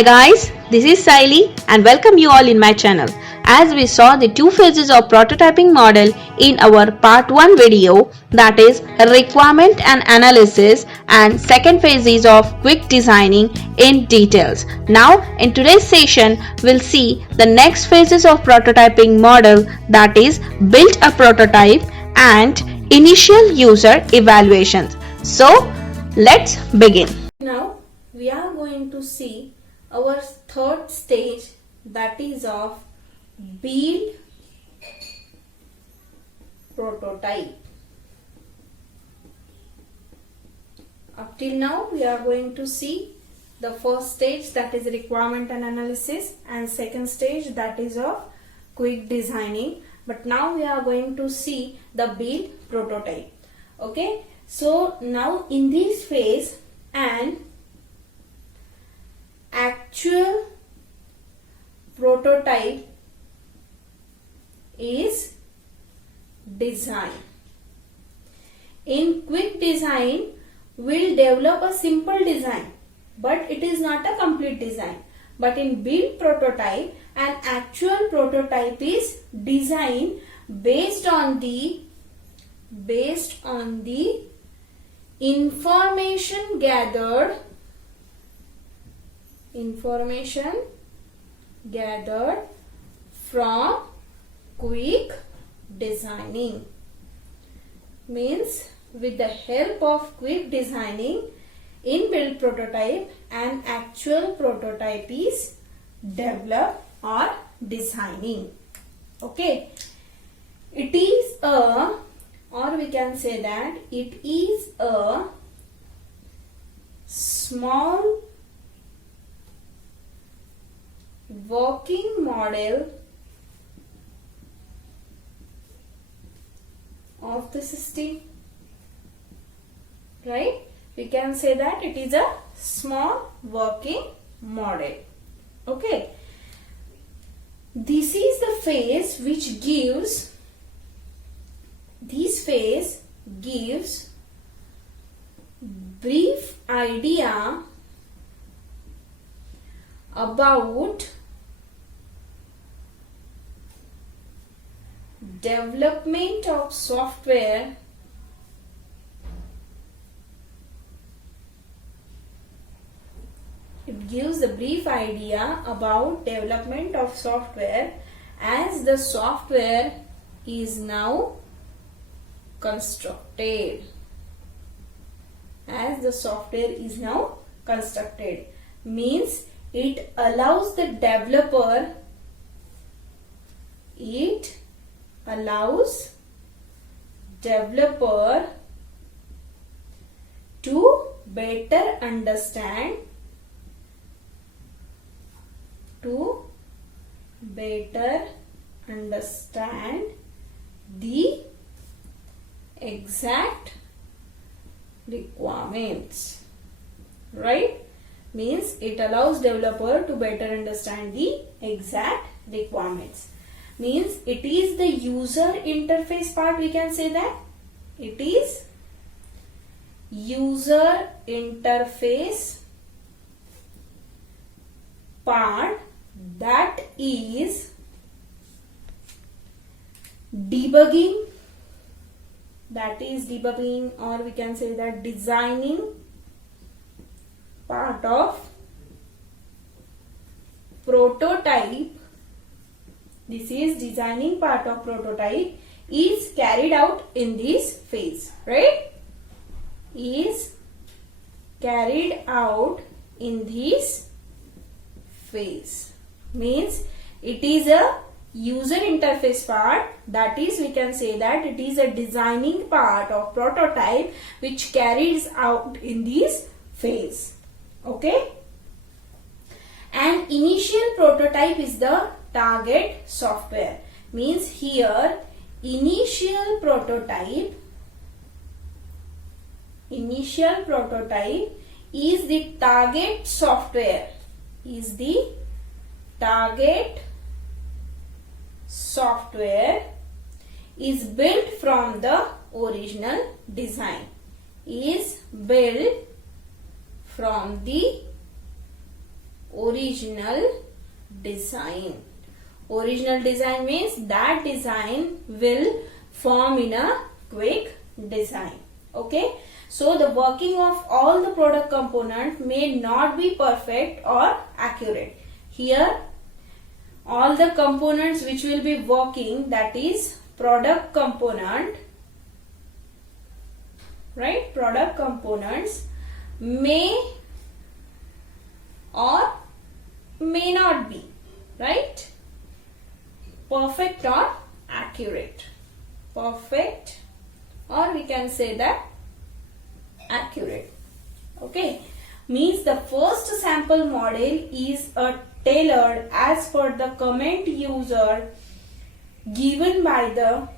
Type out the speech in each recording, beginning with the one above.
Hi guys, this is Saili and welcome you all in my channel. As we saw the two phases of prototyping model in our part 1 video, that is requirement and analysis, and second phase is of quick designing in details. Now in today's session we'll see the next phases of prototyping model, that is build a prototype and initial user evaluations. So let's begin. Now we are going to see our third stage, that is of build prototype. Up till now we are going to see the first stage, that is requirement and analysis, and second stage, that is of quick designing. But now we are going to see the build prototype. Okay, so now in this phase an actual prototype is design. In quick design we'll develop a simple design, but it is not a complete design. But in build prototype, an actual prototype is designed based on the information gathered from quick designing. Means with the help of quick designing in build prototype, an actual prototype is developed or designing. Okay, it is a, or we can say that it is a small working model of the system, right? We can say that it is a small working model. Okay, this is the phase which gives, this phase gives brief idea about development of software It gives a brief idea about development of software as the software is now constructed. As the software is now constructed means it allows the developer, to better understand the exact requirements, right? Means it allows developer to better understand the exact requirements. Means it is the user interface part, we can say that it is user interface part that is debugging, or we can say that designing part of prototype. This is designing part of prototype is carried out in this phase, right? Is carried out in this phase. Means it is a user interface part, that is we can say that it is a designing part of prototype which carries out in this phase. Okay, and initial prototype is the target software. Means here initial prototype is the target software, is built from the original design, is built from the Original design. Original design means that design will form in a quick design. Okay. So the working of all the product component may not be perfect or accurate. Here all the components which will be working, that is product component, right? Product components may or may not be, right? Perfect or accurate. Perfect, or we can say that accurate. Okay, means the first sample model is tailored as per the comment user given by the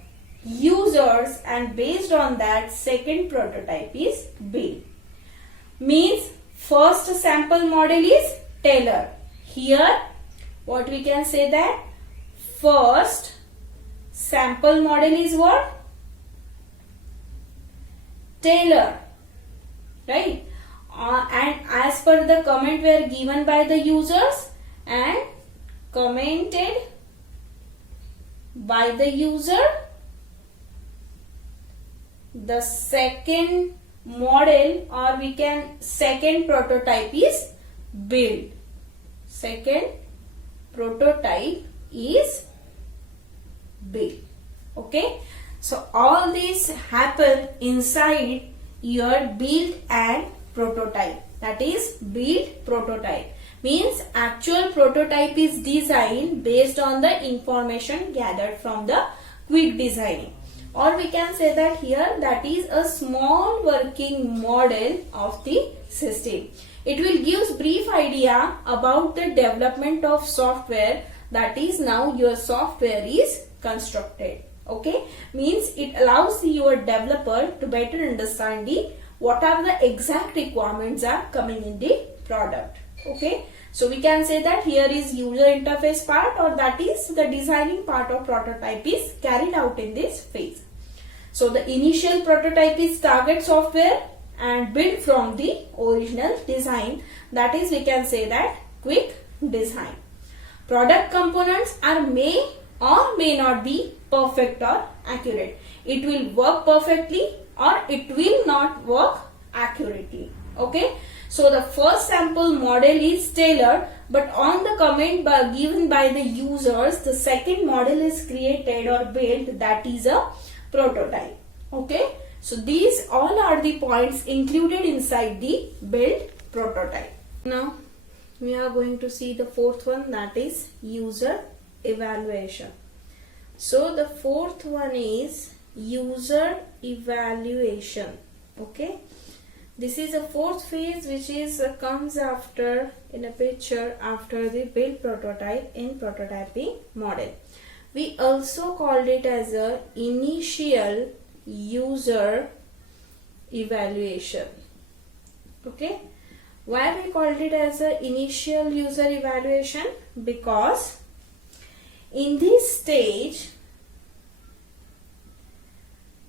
users, and based on that second prototype is built. Means first sample model is tailored. Here what we can say, that first sample model is what? Tailored, right? And as per the comment were given by the users and commented by the user, the second model, or we can second prototype is built. Second prototype is built. Okay, so all these happen inside your build and prototype. That is build prototype. Means actual prototype is designed based on the information gathered from the quick designing. Or we can say that here, that is a small working model of the system. It will give brief idea about the development of software, that is now your software is constructed. Okay, means it allows your developer to better understand what are the exact requirements are coming in the product. Okay, so we can say that here is user interface part, or that is the designing part of prototype is carried out in this phase. So the initial prototype is target software and built from the original design, that is we can say that quick design. Product components are may or may not be perfect or accurate. It will work perfectly or it will not work accurately. Okay, so the first sample model is tailored, but on the comment given by the users, the second model is created or built, that is a prototype. Okay, so these all are the points included inside the build prototype. Now we are going to see the fourth one, that is user evaluation. So the fourth one is user evaluation. Okay, this is a fourth phase which is comes after in a picture after the build prototype in prototyping model. We also called it as a initial user evaluation. Okay, why we called it as a initial user evaluation? Because in this stage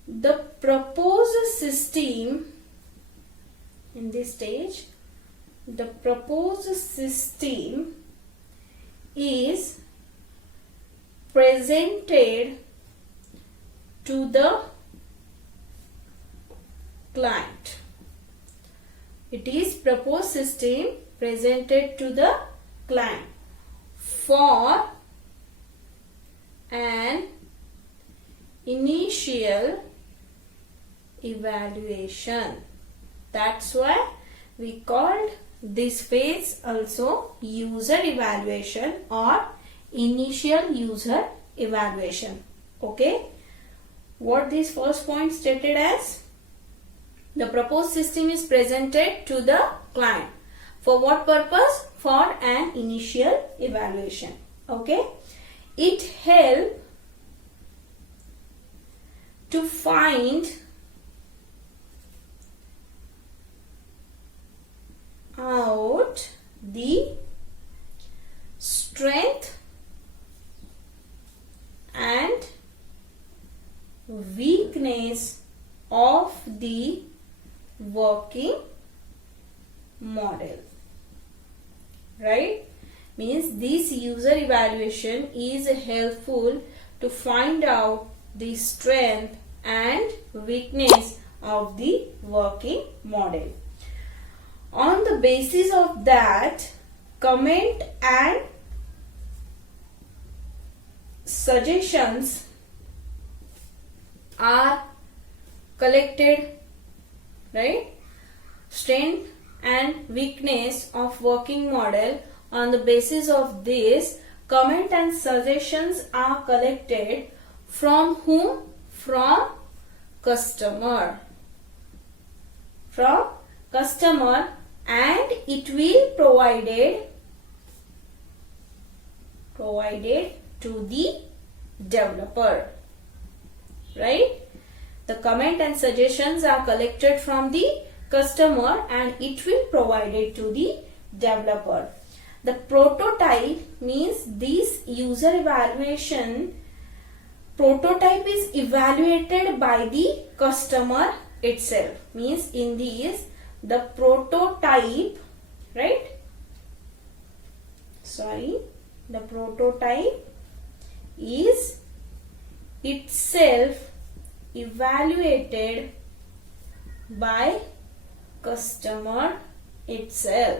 the proposed system, in this stage the proposed system is presented to the client. It is proposed system presented to the client for an initial evaluation. That's why we called this phase also user evaluation or initial user evaluation. Okay, what this first point stated as? The proposed system is presented to the client. For what purpose? For an initial evaluation. Okay, it helps to find out the strength and weakness of the working model. right? Means this user evaluation is helpful to find out the strength and weakness of the working model. On the basis of that, comment and suggestions are collected, right? Strength and weakness of working model. On the basis of this, comment and suggestions are collected from whom? From customer. From customer, and it will provided to the developer, right? The comment and suggestions are collected from the customer and it will provided to the developer. The prototype means this user evaluation prototype is evaluated by the customer itself. Means in this the prototype, right? The prototype is itself evaluated by customer itself.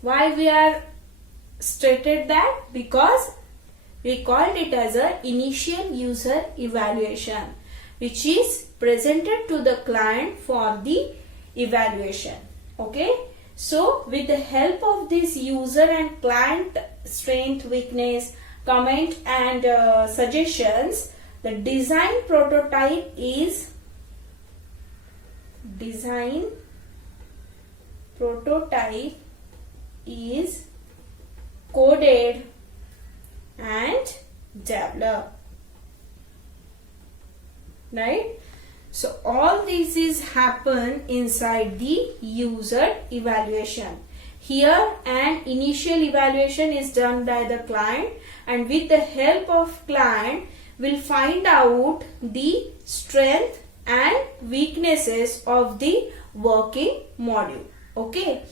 Why we are stated that? Because we called it as a initial user evaluation, which is presented to the client for the evaluation. Okay, so with the help of this user and client strength, weakness, comment and suggestions, the design prototype is coded and developed, right? So all this is happen inside the user evaluation. Here an initial evaluation is done by the client, and with the help of client we'll find out the strength and weaknesses of the working module. Okay,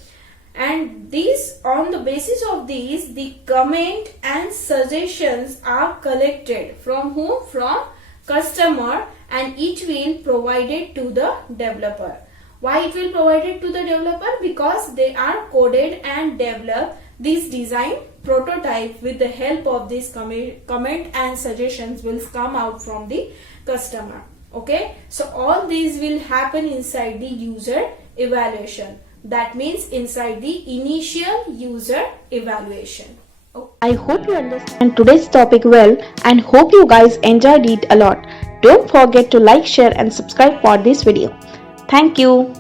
and this, on the basis of these, the comment and suggestions are collected from whom? From customer, and it will provided to the developer. Why it will provided to the developer? Because they are coded and developed this design prototype with the help of this comment and suggestions will come out from the customer. Okay, so all these will happen inside the user evaluation. That means inside the initial user evaluation. I hope you understand today's topic well and hope you guys enjoyed it a lot. Don't forget to like, share and subscribe for this video. Thank you.